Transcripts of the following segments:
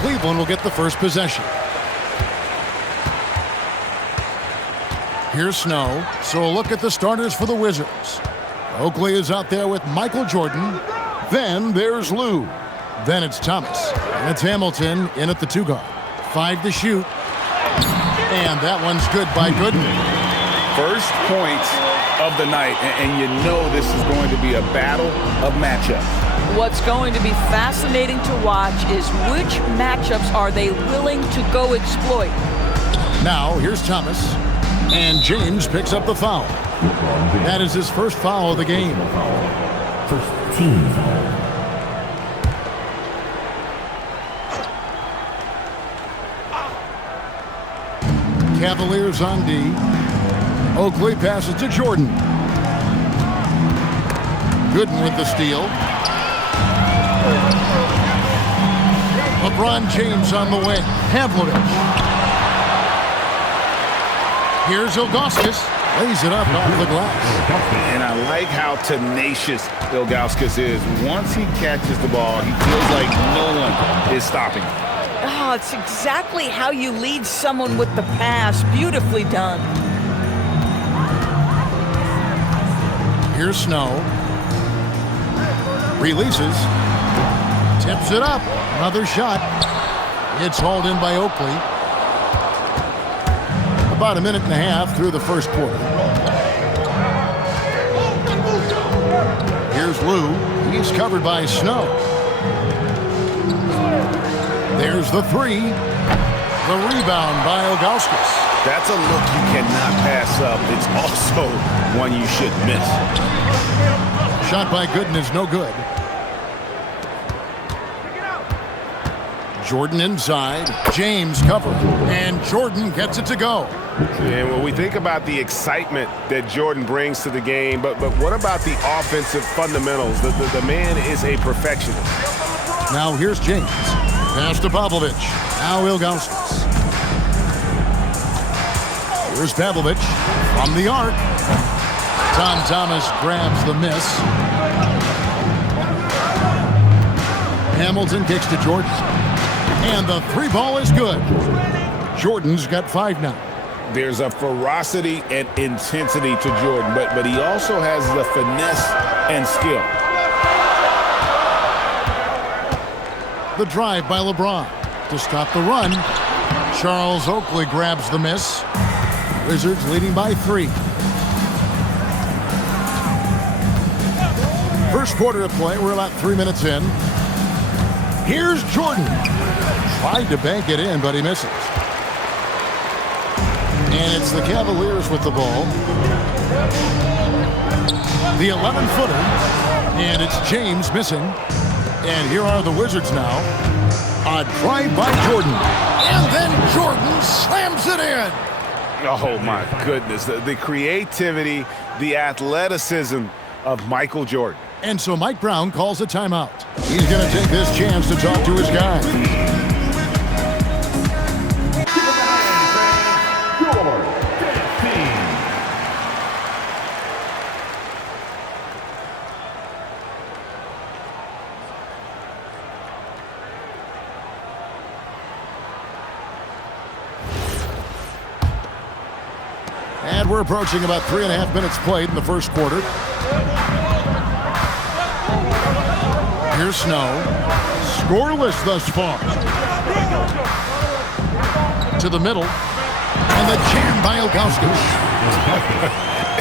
Cleveland will get the first possession. Here's Snow. So a look at the starters for the Wizards. Oakley is out there with Michael Jordan. Then there's Lou. Then it's Thomas. And it's Hamilton in at the 2 guard. 5 to shoot. And that one's good by Gooden. First points of the night, and you know this is going to be a battle of matchups. What's going to be fascinating to watch is which matchups are they willing to go exploit. Now, here's Thomas. And James picks up the foul. That is his first foul of the game. First team foul. Cavaliers on D. Oakley passes to Jordan. Gooden with the steal. LeBron James on the wing. Pavlovich. Here's Ilgauskas. Lays it up off the glass. And I like how tenacious Ilgauskas is. Once he catches the ball, he feels like no one is stopping him. Oh, it's exactly how you lead someone with the pass. Beautifully done. Here's Snow. Releases. Tips it up. Another shot. It's hauled in by Oakley. About a minute and a half through the first quarter. Here's Lou. He's covered by Snow. There's the 3. The rebound by Ilgauskas. That's a look you cannot pass up. It's also one you shouldn't miss. Shot by Gooden is no good. Jordan inside. James covered. And Jordan gets it to go. And when we think about the excitement that Jordan brings to the game, but what about the offensive fundamentals? The man is a perfectionist. Now here's James. Pass to Pavlovich. Now Ilgauskas. Here's Pavlovich from the arc. Tom Thomas grabs the miss. Hamilton kicks to Jordan. And the 3 ball is good. Jordan's got 5 now. There's a ferocity and intensity to Jordan, but he also has the finesse and skill. The drive by LeBron to stop the run. Charles Oakley grabs the miss. Wizards leading by 3. First quarter of play. We're about 3 minutes in. Here's Jordan. Tried to bank it in, but he misses. And it's the Cavaliers with the ball. The 11-footer. And it's James missing. And here are the Wizards now. A drive by Jordan. And then Jordan slams it in. Oh, my goodness. The creativity, the athleticism of Michael Jordan. And so Mike Brown calls a timeout. He's going to take this chance to talk to his guys. And we're approaching about 3.5 minutes played in the first quarter. Here's Snow. Scoreless thus far. To the middle. And the jam by Ilgauskas.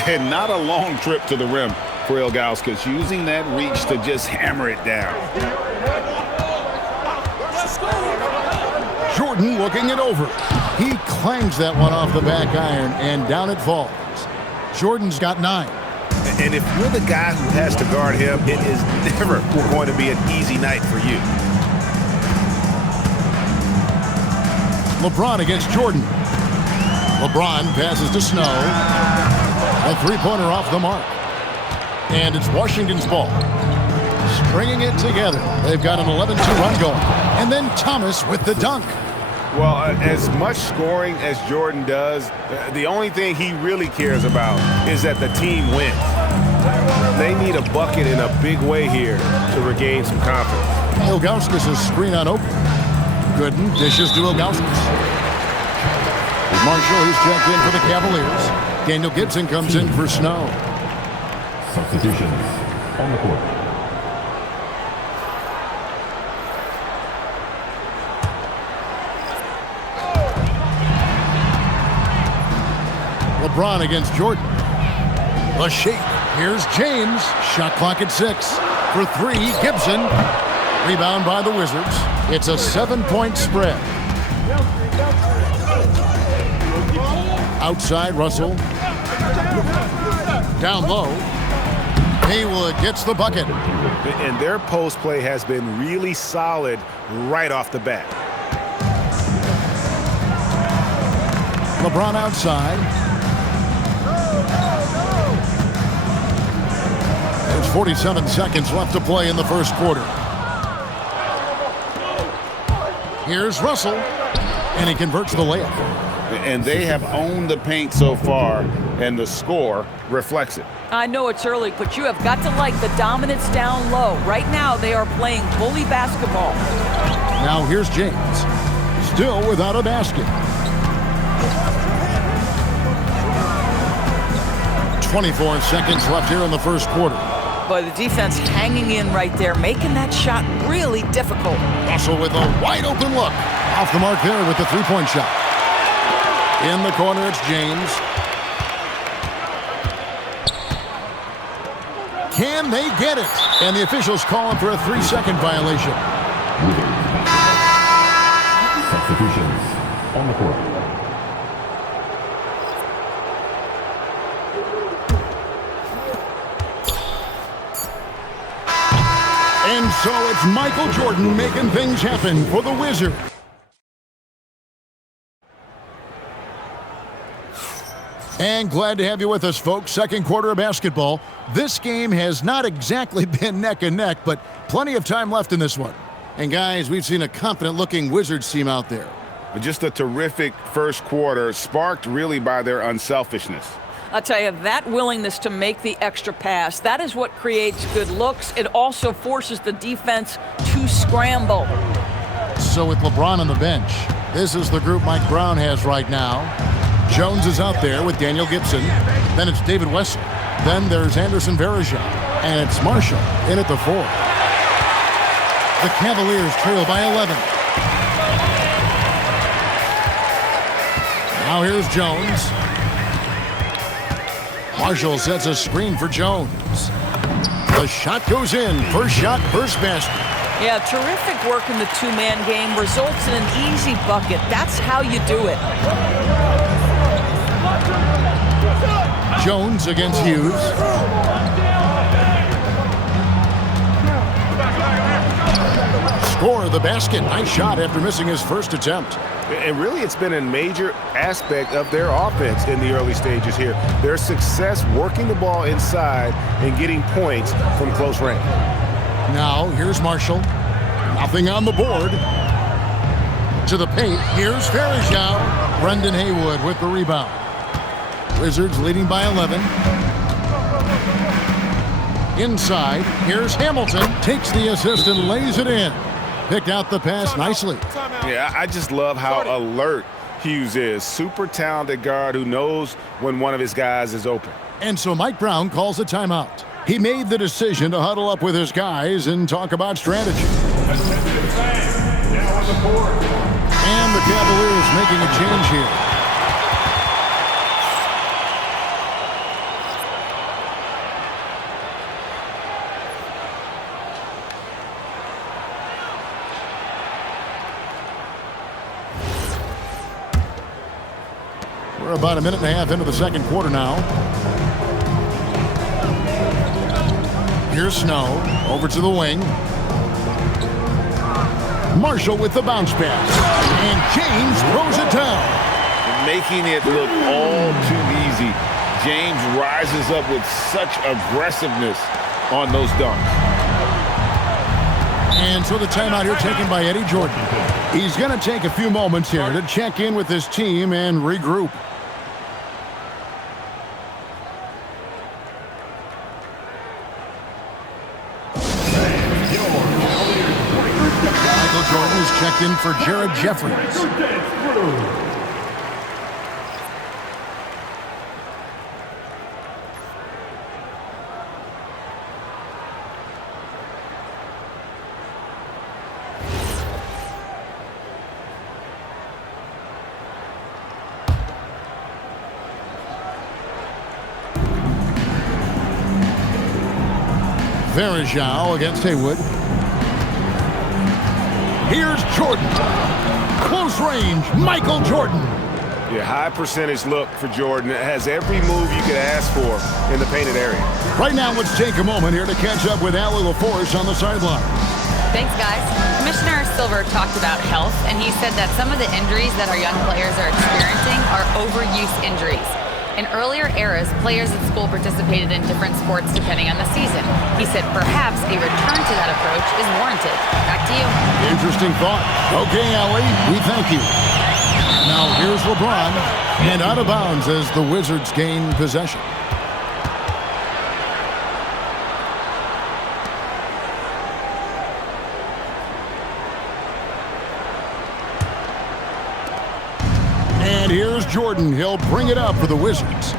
And not a long trip to the rim for Ilgauskas, using that reach to just hammer it down. Jordan looking it over. He clangs that one off the back iron, and down it falls. Jordan's got 9. And if you're the guy who has to guard him, it is never going to be an easy night for you. LeBron against Jordan. LeBron passes to Snow. A 3-pointer off the mark. And it's Washington's ball. Stringing it together. They've got an 11-2 run going. And then Thomas with the dunk. Well, as much scoring as Jordan does, the only thing he really cares about is that the team wins. They need a bucket in a big way here to regain some confidence. Ilgauskas' screen on Oakley. Gooden dishes to Ilgauskas. Marshall, who's checked in for the Cavaliers. Daniel Gibson comes in for Snow. Substitutions on the court. LeBron against Jordan. The shake. Here's James. Shot clock at 6. For 3, Gibson. Rebound by the Wizards. It's a 7-point spread. Outside, Russell. Down low. Haywood gets the bucket. And their post play has been really solid right off the bat. LeBron outside. There's 47 seconds left to play in the first quarter. Here's Russell, and he converts the layup. And they have owned the paint so far, and the score reflects it. I know it's early, but you have got to like the dominance down low. Right now, they are playing bully basketball. Now here's James, still without a basket. 24 seconds left here in the first quarter. But the defense hanging in right there, making that shot really difficult. Russell with a wide open look. Off the mark there with the three-point shot. In the corner, it's James. Can they get it? And the officials calling for a 3-second violation. Substitutions on the court. And so it's Michael Jordan making things happen for the Wizards. And glad to have you with us, folks. Second quarter of basketball. This game has not exactly been neck and neck, but plenty of time left in this one. And guys, we've seen a confident-looking Wizards team out there. Just a terrific first quarter, sparked really by their unselfishness. I'll tell you, that willingness to make the extra pass, that is what creates good looks. It also forces the defense to scramble. So with LeBron on the bench, this is the group Mike Brown has right now. Jones is out there with Daniel Gibson. Then it's David Wessel. Then there's Anderson Varejao. And it's Marshall in at the 4. The Cavaliers trail by 11. Now here's Jones. Marshall sets a screen for Jones. The shot goes in. First shot, first basket. Yeah, terrific work in the two-man game results in an easy bucket. That's how you do it. Jones against Hughes. Score the basket. Nice shot after missing his first attempt. And really, it's been a major aspect of their offense in the early stages here. Their success working the ball inside and getting points from close range. Now, here's Marshall. Nothing on the board. To the paint. Here's Varejao. Brendan Haywood with the rebound. Wizards leading by 11. Inside. Here's Hamilton. Takes the assist and lays it in. Picked out the pass nicely. Yeah, I just love how alert Hughes is. Super talented guard who knows when one of his guys is open. And so Mike Brown calls a timeout. He made the decision to huddle up with his guys and talk about strategy. And the Cavaliers making a change here. We're about a minute and a half into the second quarter now. Here's Snow, over to the wing. Marshall with the bounce pass. And James throws it down. Making it look all too easy. James rises up with such aggressiveness on those dunks. And so the timeout here taken by Eddie Jordan. He's going to take a few moments here to check in with his team and regroup. Jordan is checked in for Jared Jeffries. Verajao against Haywood. Here's Jordan. Close range, Michael Jordan. Yeah, high percentage look for Jordan. It has every move you could ask for in the painted area. Right now, let's take a moment here to catch up with Allie LaForce on the sideline. Thanks, guys. Commissioner Silver talked about health, and he said that some of the injuries that our young players are experiencing are overuse injuries. In earlier eras, players at school participated in different sports depending on the season. He said perhaps a return to that approach is warranted. Back to you. Interesting thought. Okay, Allie, we thank you. Now here's LeBron, and out of bounds as the Wizards gain possession. And here's Jordan. He'll bring it up for the Wizards.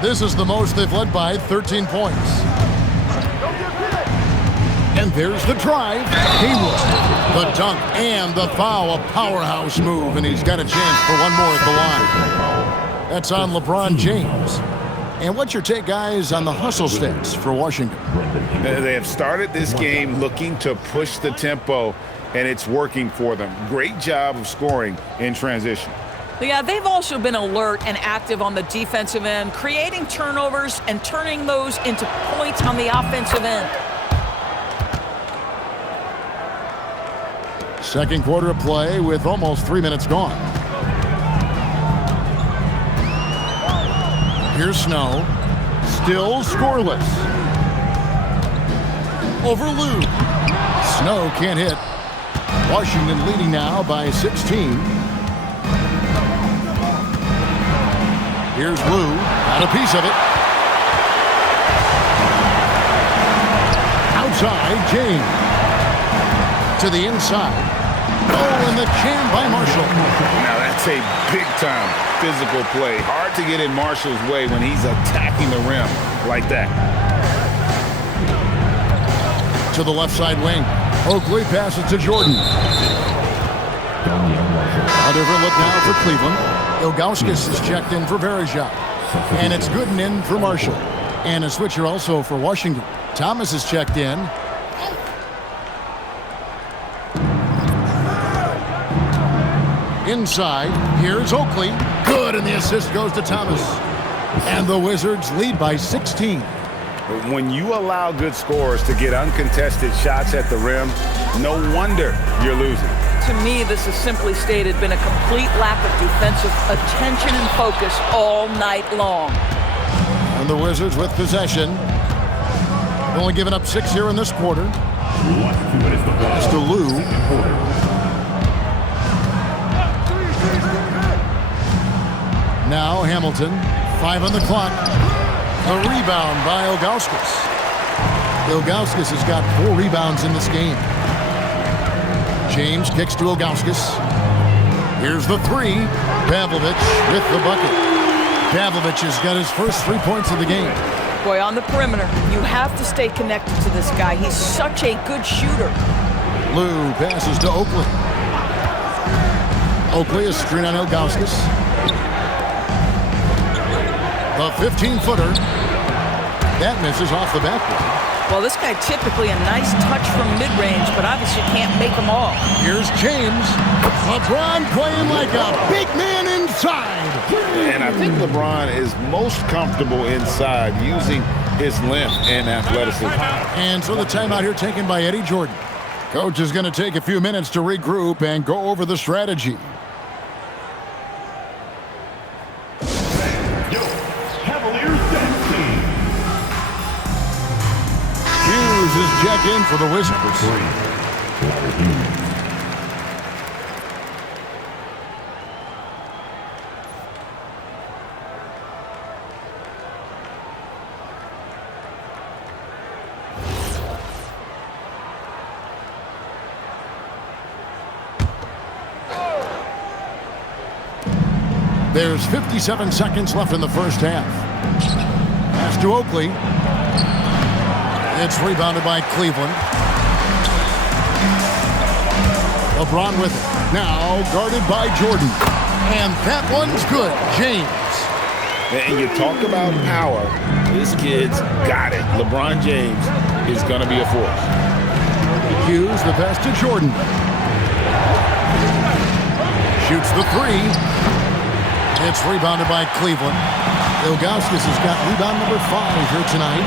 This is the most they've led by 13 points. And there's the drive. Haywood, the dunk, and the foul. A powerhouse move, and he's got a chance for one more at the line. That's on LeBron James. And what's your take, guys, on the hustle stats for Washington? They have started this game looking to push the tempo, and it's working for them. Great job of scoring in transition. Yeah, they've also been alert and active on the defensive end, creating turnovers and turning those into points on the offensive end. Second quarter of play with almost 3 minutes gone. Here's Snow. Still scoreless. Over Lou. Snow can't hit. Washington leading now by 16. Here's Lou. Got a piece of it. Outside, James. To the inside. Oh, and the jam by Marshall. Now that's a big-time physical play. Hard to get in Marshall's way when he's attacking the rim like that. To the left side wing. Oakley passes to Jordan. A different look now for Cleveland. Ilgauskas is checked in for Verajao. And it's Gooden in for Marshall. And a switcher also for Washington. Thomas is checked in. Inside, here's Oakley. Good, and the assist goes to Thomas. And the Wizards lead by 16. When you allow good scorers to get uncontested shots at the rim, no wonder you're losing. To me, this is simply stated been a complete lack of defensive attention and focus all night long. And the Wizards with possession. Only giving up 6 here in this quarter. Pass to Lou. Now Hamilton, 5 on the clock. The rebound by Ilgauskas. Ilgauskas has got 4 rebounds in this game. James kicks to Ilgauskas. Here's the 3. Pavlovich with the bucket. Pavlovich has got his first 3 points of the game. Boy, on the perimeter, you have to stay connected to this guy. He's such a good shooter. Lou passes to Oakley. Oakley is screen on Ilgauskas. The 15-footer. That misses off the backboard. Well, this guy typically a nice touch from mid-range, but obviously can't make them all. Here's James. LeBron playing like a big man inside. And I think LeBron is most comfortable inside using his length and athleticism. And so the timeout here taken by Eddie Jordan. Coach is going to take a few minutes to regroup and go over the strategy. Hughes is checked in for the Wizards. There's 57 seconds left in the first half. Pass to Oakley. It's rebounded by Cleveland. LeBron with it. Now guarded by Jordan. And that one's good. James. And you talk about power. This kid's got it. LeBron James is going to be a force. Hughes the pass to Jordan. Shoots the three. It's rebounded by Cleveland. Ilgauskas has got rebound number 5 here tonight.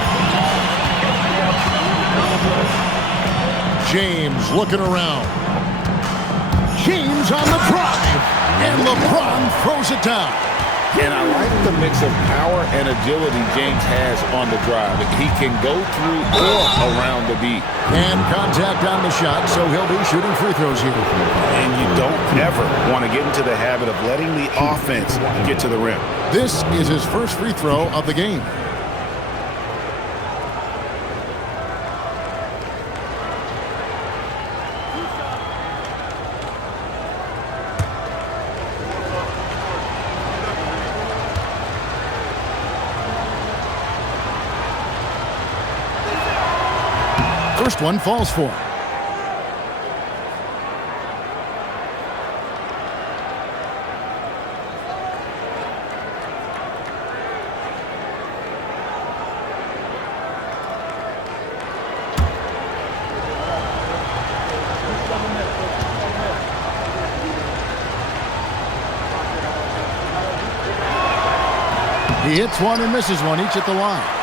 James looking around. James on the drive. And LeBron throws it down. And I like the mix of power and agility James has on the drive. He can go through or around the beat. And contact on the shot, so he'll be shooting free throws here. And you don't ever want to get into the habit of letting the offense get to the rim. This is his first free throw of the game. First one falls for him. He hits one and misses one, each at the line.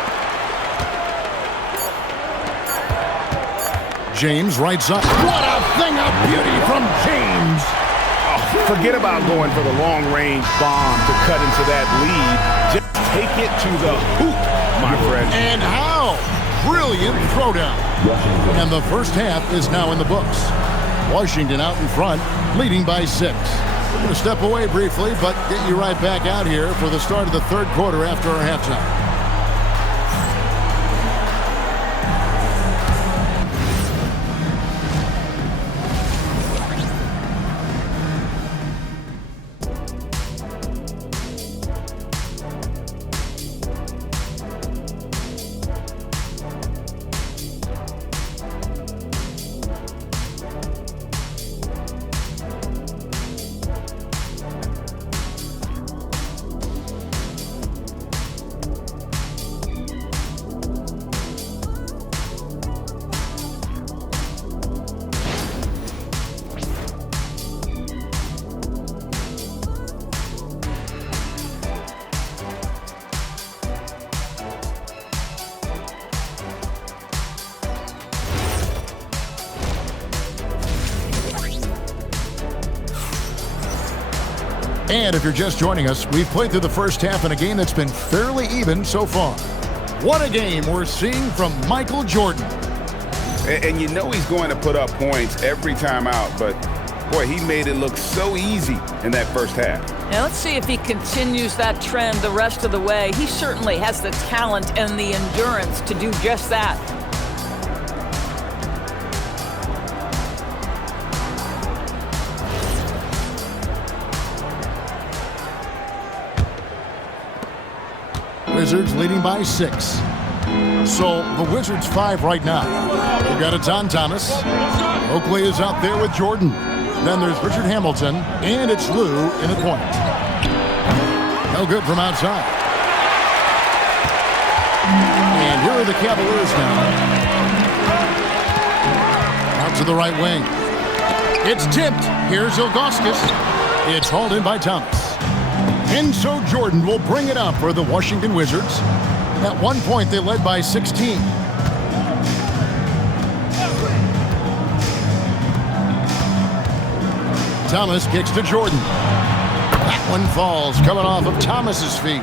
James right side. What a thing of beauty from James. Oh, forget about going for the long-range bomb to cut into that lead. Just take it to the hoop, my friend. And how? Brilliant throwdown. And the first half is now in the books. Washington out in front, leading by 6. We're going to step away briefly, but get you right back out here for the start of the third quarter after our halftime. And if you're just joining us, we've played through the first half in a game that's been fairly even so far. What a game we're seeing from Michael Jordan. And you know he's going to put up points every time out, but boy, he made it look so easy in that first half. Now let's see if he continues that trend the rest of the way. He certainly has the talent and the endurance to do just that. Wizards leading by 6. So the Wizards 5 right now. They've got it's on Thomas. Oakley is out there with Jordan. Then there's Richard Hamilton, and it's Lou in at point. No good from outside. And here are the Cavaliers now. Out to the right wing. It's tipped. Here's Ilgauskas. It's hauled in by Thomas. And so Jordan will bring it up for the Washington Wizards. At one point, they led by 16. Thomas kicks to Jordan. That one falls, coming off of Thomas's feet.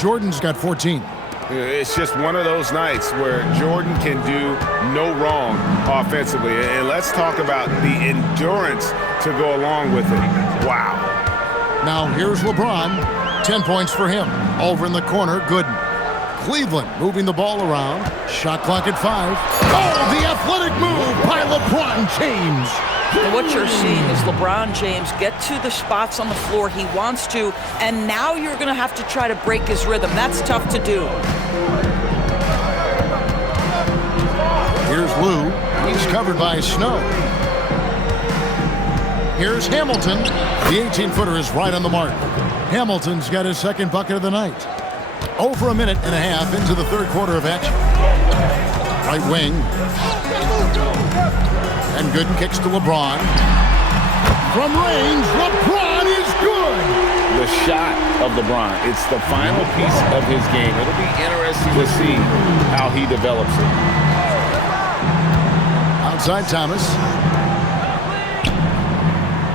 Jordan's got 14. It's just one of those nights where Jordan can do no wrong offensively. And let's talk about the endurance to go along with it. Wow. Now here's LeBron. 10 points for him. Over in the corner, Gooden. Cleveland moving the ball around. Shot clock at 5. Oh, the athletic move by LeBron James. And what you're seeing is LeBron James get to the spots on the floor he wants to, and now you're going to have to try to break his rhythm. That's tough to do. Here's Lou. He's covered by Snow. Here's Hamilton. The 18-footer is right on the mark. Hamilton's got his second bucket of the night. Over a minute and a half into the third quarter of action. Right wing. And Gooden kicks to LeBron. From range, LeBron is good. The shot of LeBron. It's the final piece of his game. It'll be interesting to see how he develops it. Outside Thomas.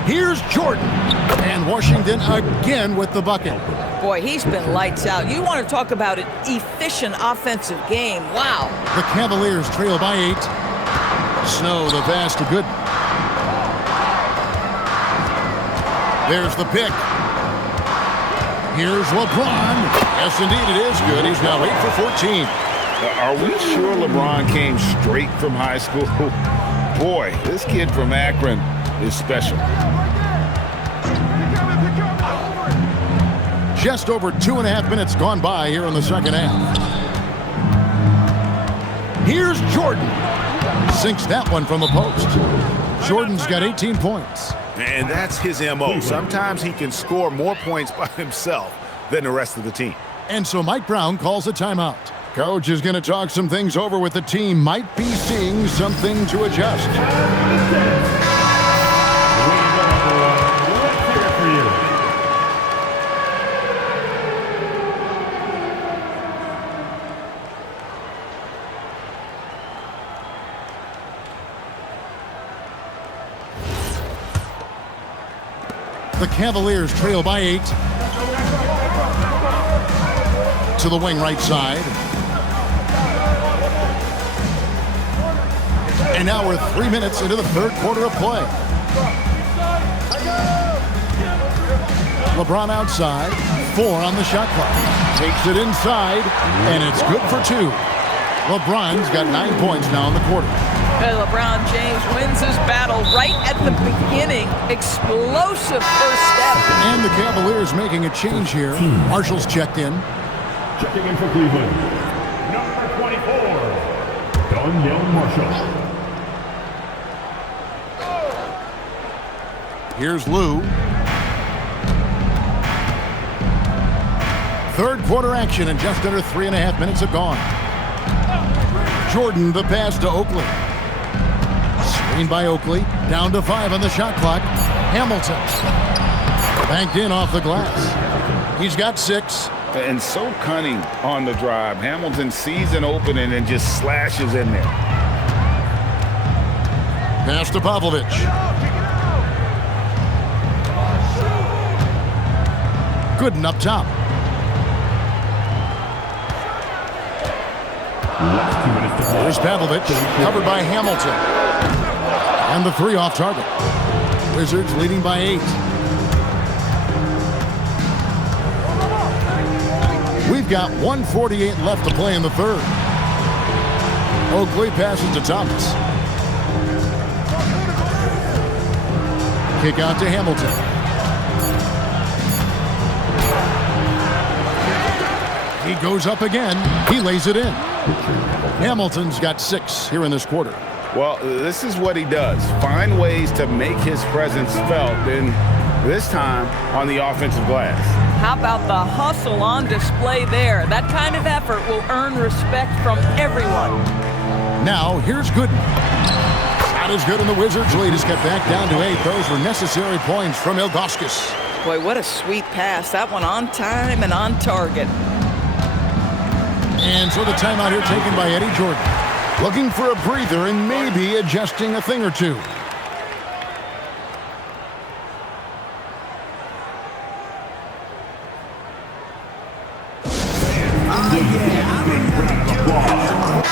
Here's Jordan. And Washington again with the bucket. Boy, he's been lights out. You want to talk about an efficient offensive game. Wow. The Cavaliers trail by 8. Snow, the pass to Gooden. There's the pick. Here's LeBron. Yes, indeed, it is good. He's now 8 for 14. Are we sure LeBron came straight from high school? Boy, this kid from Akron is special. Just over 2.5 minutes gone by here in the second half. Here's Jordan. Sinks that one from the post. Jordan's got 18 points. And that's his MO. Sometimes he can score more points by himself than the rest of the team. And so Mike Brown calls a timeout. Coach is going to talk some things over with the team. Might be seeing something to adjust. The Cavaliers trail by 8. To the wing right side. And now we're 3 minutes into the third quarter of play. LeBron outside. 4 on the shot clock. Takes it inside, and it's good for 2. LeBron's got 9 points now in the quarter. And LeBron James wins his battle right at the beginning. Explosive first step. And the Cavaliers making a change here. Marshall's checked in. Checking in for Cleveland, number 24, Donyell Marshall. Here's Lou. Third quarter action, and just under 3.5 minutes have gone. Jordan, the pass to Oakley. Screen by Oakley. Down to 5 on the shot clock. Hamilton. Banked in off the glass. He's got 6. And so cunning on the drive. Hamilton sees an opening and just slashes in there. Pass to Pavlovich. Gooden up top. There's Pavlovich, covered by Hamilton. And the 3 off target. Wizards leading by 8. We've got 1:48 left to play in the third. Oakley passes to Thomas. Kick out to Hamilton. He goes up again. He lays it in. Hamilton's got 6 here in this quarter. Well, this is what he does. Find ways to make his presence felt, and this time on the offensive glass. How about the hustle on display there? That kind of effort will earn respect from everyone. Now, here's Gooden. Not as good, and the Wizards lead is cut back down to 8. Those were necessary points from Ilgauskas. Boy, what a sweet pass. That one on time and on target. And so the timeout here taken by Eddie Jordan. Looking for a breather and maybe adjusting a thing or two.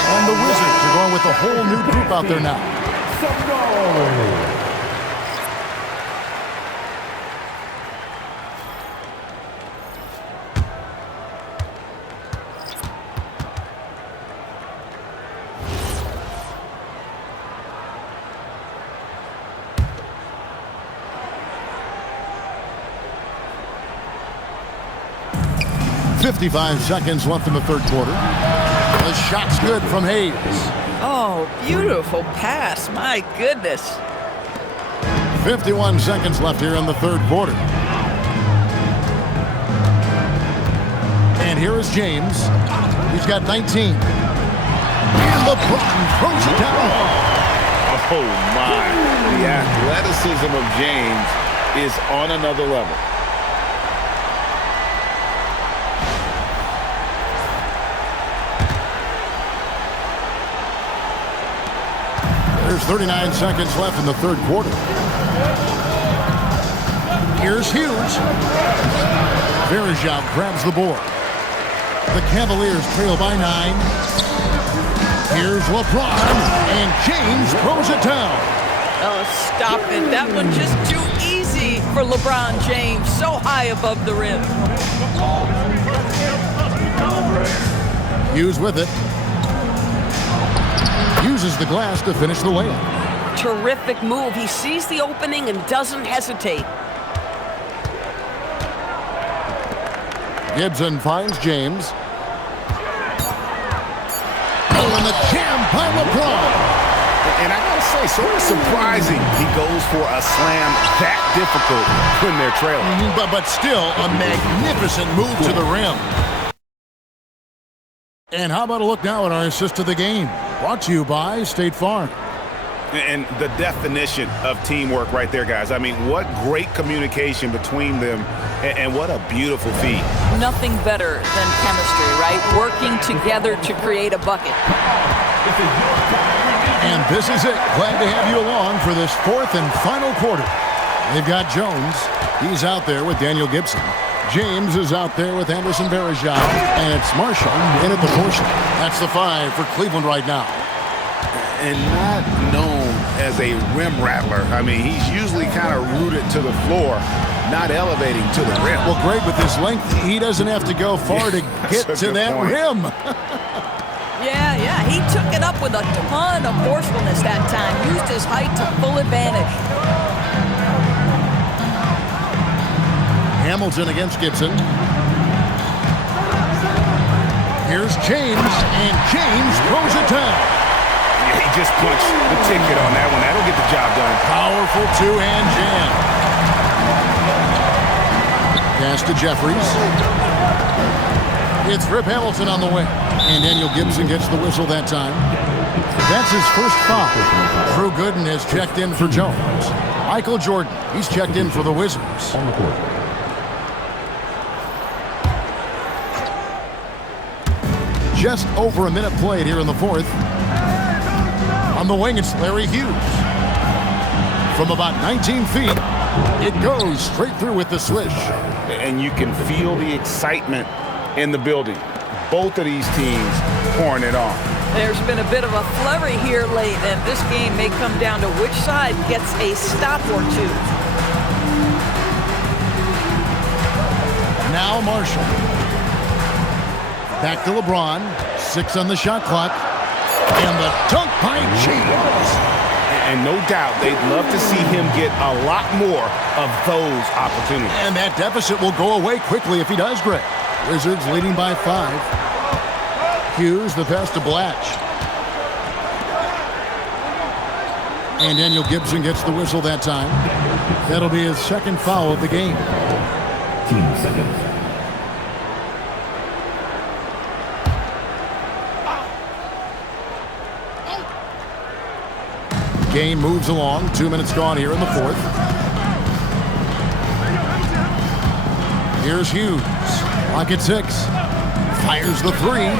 And the Wizards are going with a whole new group out there now. 55 seconds left in the third quarter. The shot's good from Hayes. Oh, beautiful pass. My goodness. 51 seconds left here in the third quarter. And here is James. He's got 19. And LeBron throws it down. Oh, my. The athleticism of James is on another level. There's 39 seconds left in the third quarter. Here's Hughes. Verejao grabs the board. The Cavaliers trail by 9. Here's LeBron, and James throws it down. Oh, stop it. That one just too easy for LeBron James. So high above the rim. Hughes with it. Uses the glass to finish the layup. Terrific move. He sees the opening and doesn't hesitate. Gibson finds James. Oh, and the jam by LeBron. And I gotta say, sort of surprising he goes for a slam that difficult when they're trailing. But still a magnificent move to the rim. And how about a look now at our assist to the game? Brought to you by State Farm. And the definition of teamwork right there, guys. I mean, what great communication between them, and what a beautiful feat. Nothing better than chemistry, right? Working together to create a bucket. And this is it. Glad to have you along for this fourth and final quarter. They've got Jones. He's out there with Daniel Gibson. James is out there with Anderson Verejao. And it's Marshall in at the portion. That's the 5 for Cleveland right now. And not known as a rim rattler. I mean, he's usually kind of rooted to the floor, not elevating to the rim. Well, great with his length. He doesn't have to go far to get to that rim. Yeah, he took it up with a ton of forcefulness that time. Used his height to full advantage. Hamilton against Gibson. Here's James, and James throws it down. Yeah, he just punched the ticket on that one. That'll get the job done. Powerful two-hand jam. Pass to Jeffries. It's Rip Hamilton on the way. And Daniel Gibson gets the whistle that time. That's his first foul. Drew Gooden has checked in for Jones. Michael Jordan, he's checked in for the Wizards. On the court. Just over a minute played here in the fourth. On the wing, it's Larry Hughes. From about 19 feet, it goes straight through with the swish. And you can feel the excitement in the building. Both of these teams pouring it on. There's been a bit of a flurry here late, and this game may come down to which side gets a stop or two. Now Marshall. Back to LeBron. 6 on the shot clock. And the dunk by James. And no doubt they'd love to see him get a lot more of those opportunities. And that deficit will go away quickly if he does, Greg. Wizards leading by 5. Hughes, the pass to Blatch. And Daniel Gibson gets the whistle that time. That'll be his second foul of the game. 15 seconds. Game moves along. 2 minutes gone here in the fourth. Here's Hughes. Clock at 6. Fires the 3.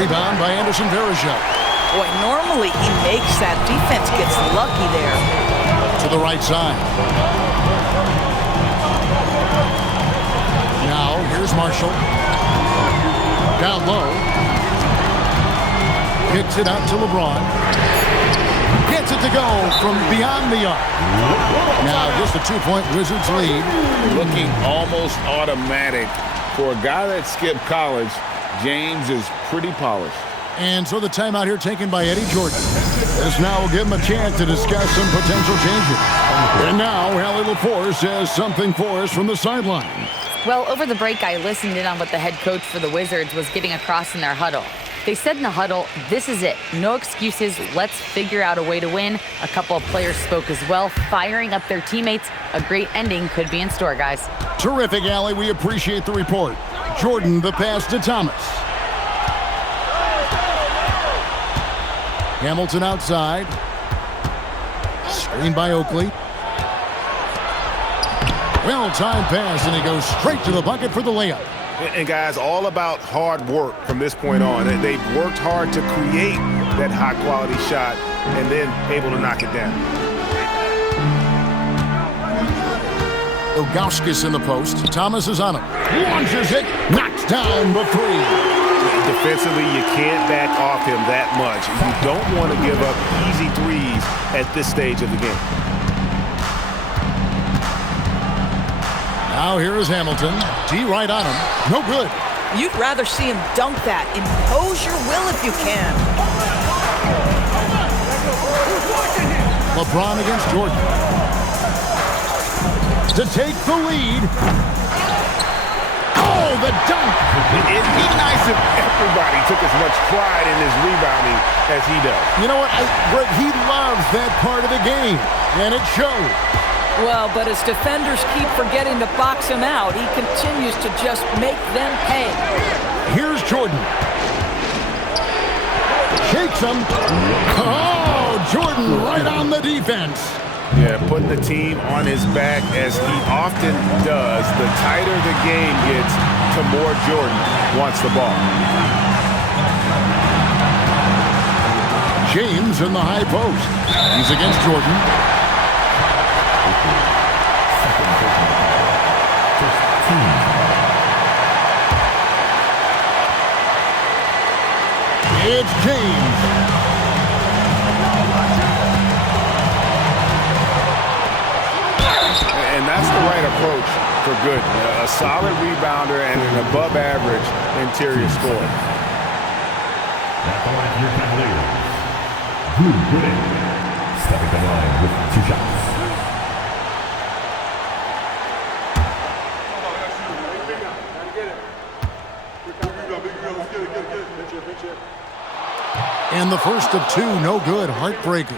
Rebound by Anderson Verejao. Boy, normally he makes that. Defense gets lucky there. To the right side. Now, here's Marshall. Down low. Kicks it out to LeBron. Gets it to go from beyond the arc. Now just a 2-point Wizards lead. Looking almost automatic. For a guy that skipped college, James is pretty polished. And so the timeout here taken by Eddie Jordan. This now will give him a chance to discuss some potential changes. And now Allie LaForce has something for us from the sideline. Well, over the break, I listened in on what the head coach for the Wizards was getting across in their huddle. They said in the huddle, this is it. No excuses. Let's figure out a way to win. A couple of players spoke as well, firing up their teammates. A great ending could be in store, guys. Terrific, Allie. We appreciate the report. Jordan, the pass to Thomas. Hamilton outside. Screen by Oakley. Well-timed pass, and he goes straight to the bucket for the layup. And guys, all about hard work from this point on. They've worked hard to create that high-quality shot and then able to knock it down. Ilgauskas in the post. Thomas is on him. Launches it. Knocks down the three. Defensively, you can't back off him that much. You don't want to give up easy threes at this stage of the game. Now here is Hamilton. D right on him. No good. You'd rather see him dunk that. Impose your will if you can. LeBron against Jordan. To take the lead. Oh, the dunk. It'd be nice if everybody took as much pride in his rebounding as he does. You know what? He loves that part of the game, and it shows. Well, but as defenders keep forgetting to box him out, he continues to just make them pay. Here's Jordan. Shakes him. Oh, Jordan right on the defense. Yeah, putting the team on his back as he often does. The tighter the game gets, the more Jordan wants the ball. James in the high post. He's against Jordan. It's James. And that's the right approach for good. A solid rebounder and an above-average interior scorer. At the line for your Cavaliers, Drew Gooden, stepping to the line with 2 shots. And the first of 2, no good. Heartbreaker.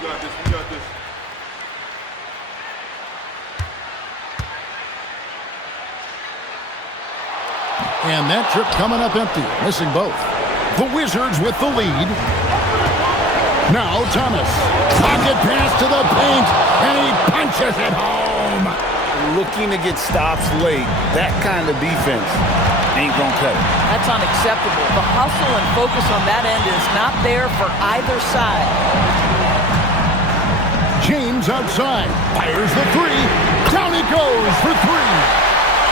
We got this. And that trip coming up empty, missing both. The Wizards with the lead. Now Thomas. Pocket pass to the paint, and he punches it home. Looking to get stops late. That kind of defense ain't gonna cut it. That's unacceptable. The hustle and focus on that end is not there for either side. James outside. Fires the 3. Down he goes for 3.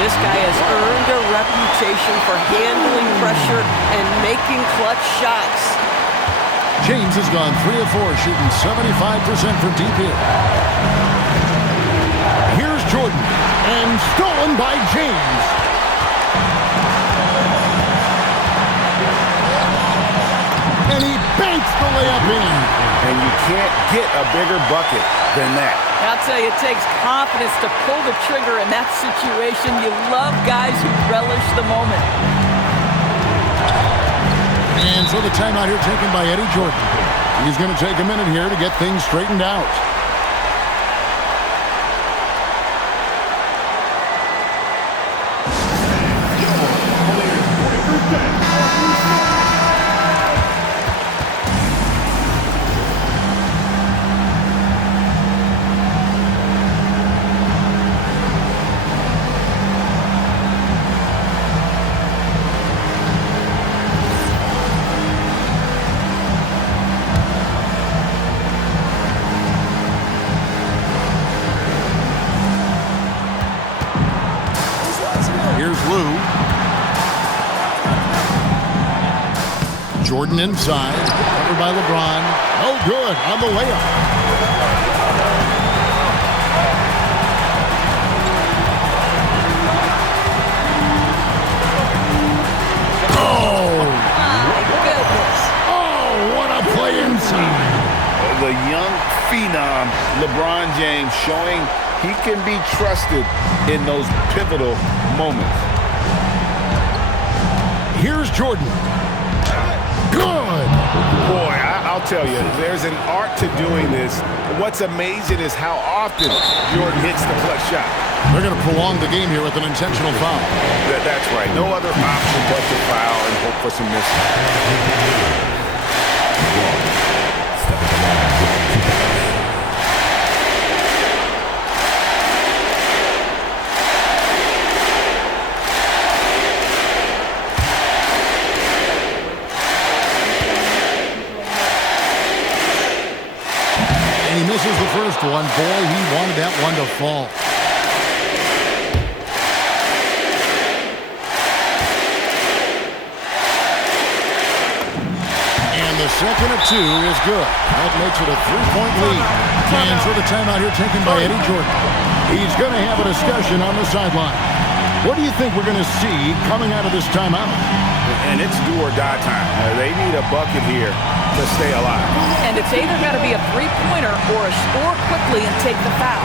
This guy has earned a reputation for handling pressure and making clutch shots. James has gone 3 of 4, shooting 75% from deep here. Here's Jordan, and stolen by James. And he banks the layup in. And you can't get a bigger bucket than that. I'll tell you, it takes confidence to pull the trigger in that situation. You love guys who relish the moment. And so the timeout here taken by Eddie Jordan. He's going to take a minute here to get things straightened out. Jordan inside, covered by LeBron. No good on the layup. Oh, my goodness. the young phenom, LeBron James, showing he can be trusted in those pivotal moments. Here's Jordan. Good. Boy, I'll tell you, there's an art to doing this. What's amazing is how often Jordan hits the clutch shot. They're going to prolong the game here with an intentional foul. That's right. No other option but to foul and hope for some misses. He misses the first one. Boy, he wanted that one to fall. And the second of two is good. That makes it a 3-point lead. And so the timeout here taken by Eddie Jordan. He's going to have a discussion on the sideline. What do you think we're going to see coming out of this timeout? And it's do or die time. They need a bucket here to stay alive. And it's either got to be a three-pointer or a score quickly and take the foul.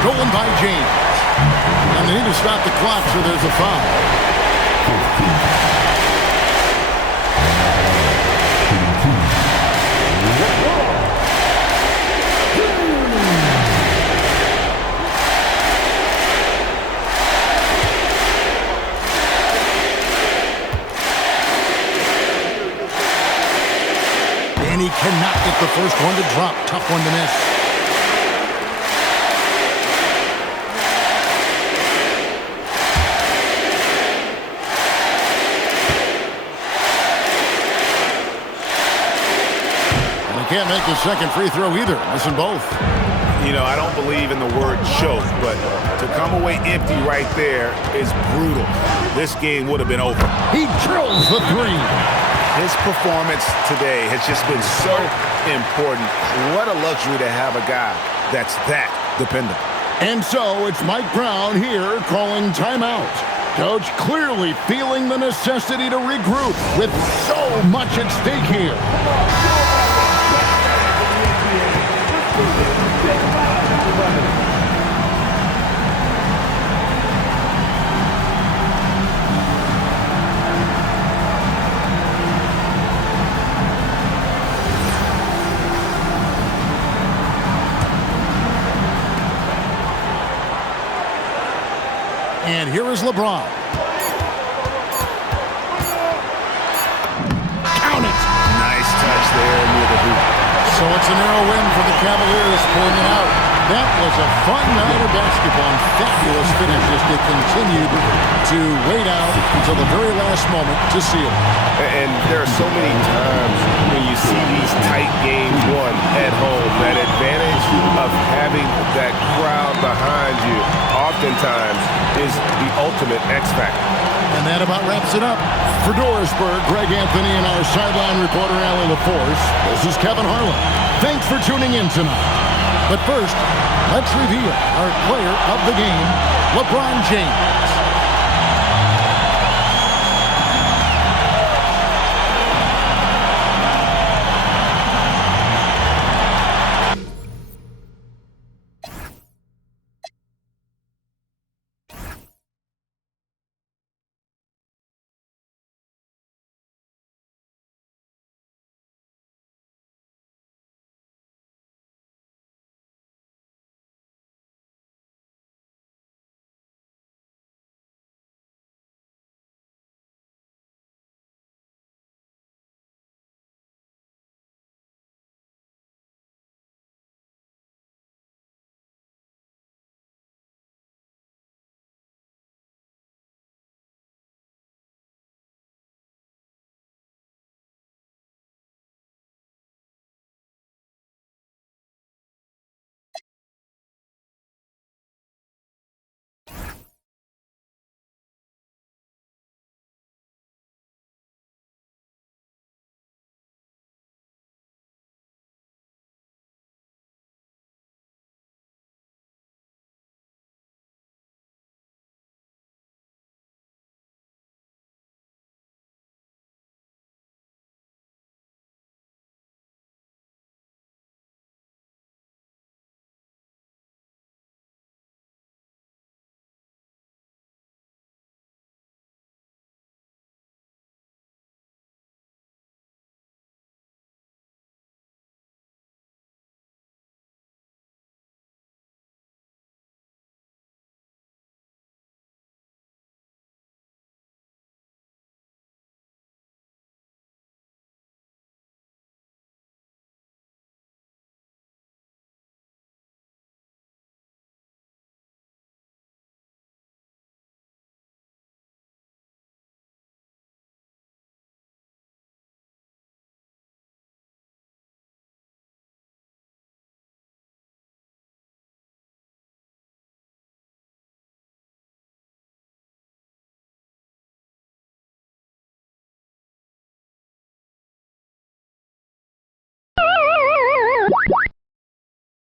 Stolen by James. And they need to stop the clock, so there's a foul. And he cannot get the first one to drop. Tough one to miss. Can't make the second free throw either. Missing both. You know, I don't believe in the word choke, but to come away empty right there is brutal. This game would have been over. He drills the three. His performance today has just been so important. What a luxury to have a guy that's that dependable. And so it's Mike Brown here calling timeout. Coach clearly feeling the necessity to regroup with so much at stake here. And here is LeBron. Count it. Nice touch there near the hoop. So it's a narrow win for the Cavaliers, pulling it out. That was a fun night of basketball and fabulous finish as they continued to wait out until the very last moment to seal it. And there are so many times when you see these tight games won at home, that advantage of having that crowd behind you oftentimes is the ultimate X factor. And that about wraps it up. For Dorisburg, Greg Anthony and our sideline reporter, Allie LaForce, this is Kevin Harlan. Thanks for tuning in tonight. But first, let's reveal our player of the game, LeBron James.